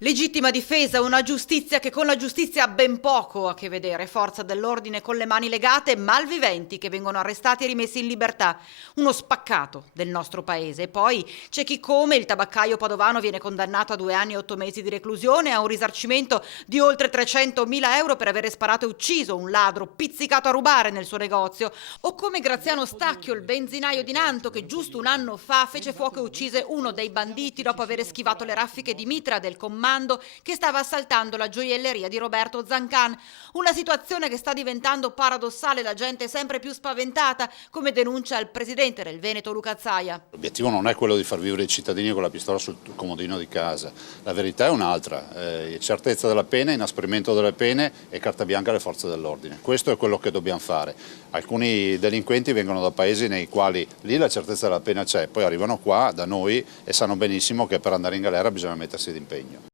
Legittima difesa, una giustizia che con la giustizia ha ben poco a che vedere, forza dell'ordine con le mani legate, malviventi che vengono arrestati e rimessi in libertà, uno spaccato del nostro paese. E poi c'è chi come il tabaccaio padovano viene condannato a 2 anni e 8 mesi di reclusione e a un risarcimento di oltre 300.000 euro per avere sparato e ucciso un ladro pizzicato a rubare nel suo negozio, o come Graziano Stacchio, il benzinaio di Nanto che giusto un anno fa fece fuoco e uccise uno dei banditi dopo aver schivato le raffiche di mitra del comando che stava assaltando la gioielleria di Roberto Zancan. Una situazione che sta diventando paradossale, la gente sempre più spaventata, come denuncia il presidente del Veneto Luca Zaia. L'obiettivo non è quello di far vivere i cittadini con la pistola sul comodino di casa, la verità è un'altra, certezza della pena, inasprimento delle pene e carta bianca alle forze dell'ordine. Questo è quello che dobbiamo fare. Alcuni delinquenti vengono da paesi nei quali lì la certezza della pena c'è, poi arrivano qua da noi e sanno benissimo che per andare in galera bisogna mettersi d'impegno.